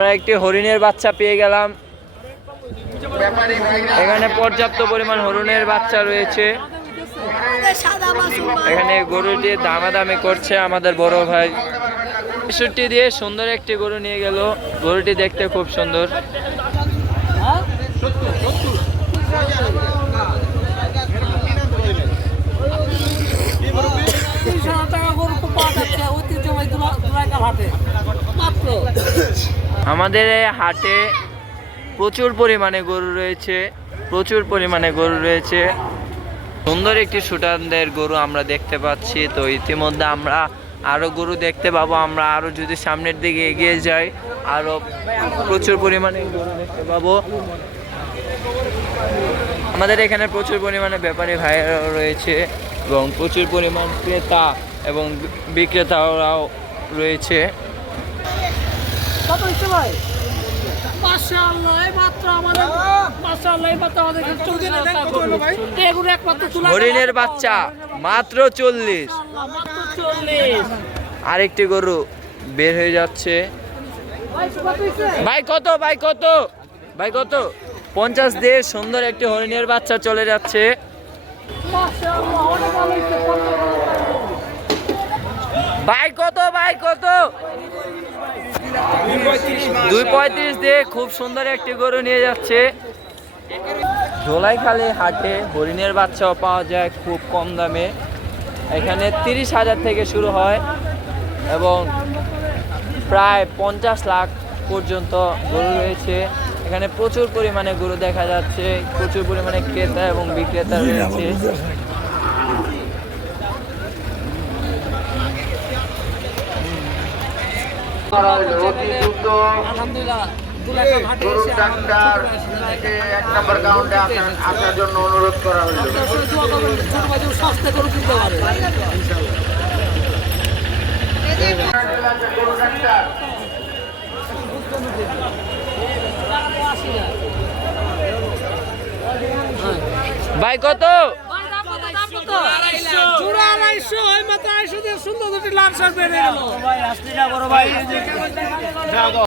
আমরা একটি হরিণের বাচ্চা পেয়ে গেলাম। এখানে পর্যাপ্ত পরিমাণ হরিণের বাচ্চা রয়েছে। এখানে গরুটি দামাদামি করছে আমাদের বড় ভাই। ৬৫ দিয়ে সুন্দর একটি গরু নিয়ে গেল। গরুটি দেখতে খুব সুন্দর। আমাদের এই হাটে প্রচুর পরিমাণে গরু রয়েছে। সুন্দর একটি সুঠামদের গরু আমরা দেখতে পাচ্ছি। তো ইতিমধ্যে আমরা আরো গরু দেখতে পাবো। আমরা আরো যদি সামনের দিকে এগিয়ে যাই আরো প্রচুর পরিমাণে গরু দেখতে পাবো। আমাদের এখানে প্রচুর পরিমাণে ব্যাপারী ভাইয়েরা রয়েছে এবং প্রচুর পরিমাণ ক্রেতা এবং বিক্রেতারাও রয়েছে। হরিণের বাচ্চা মাত্র 40। আরেকটি গরু বের হয়ে যাচ্ছে। ভাই কত 50 দিয়ে সুন্দর একটি হরিণের বাচ্চা চলে যাচ্ছে। ভাই কত 235 দিয়ে খুব সুন্দর একটি গরু নিয়ে যাচ্ছে। ধোলাইখালী হাটে হরিণের বাচ্চাও পাওয়া যায় খুব কম দামে। এখানে 30,000 থেকে শুরু হয় এবং প্রায় 50 লাখ পর্যন্ত গরু রয়েছে। এখানে প্রচুর পরিমাণে গরু দেখা যাচ্ছে, প্রচুর পরিমাণে ক্রেতা এবং বিক্রেতা রয়েছে। আসার জন্য অনুরোধ করা হলো। ভাই কত? সুন্দর লাল শার্ট বেড়ে গেল।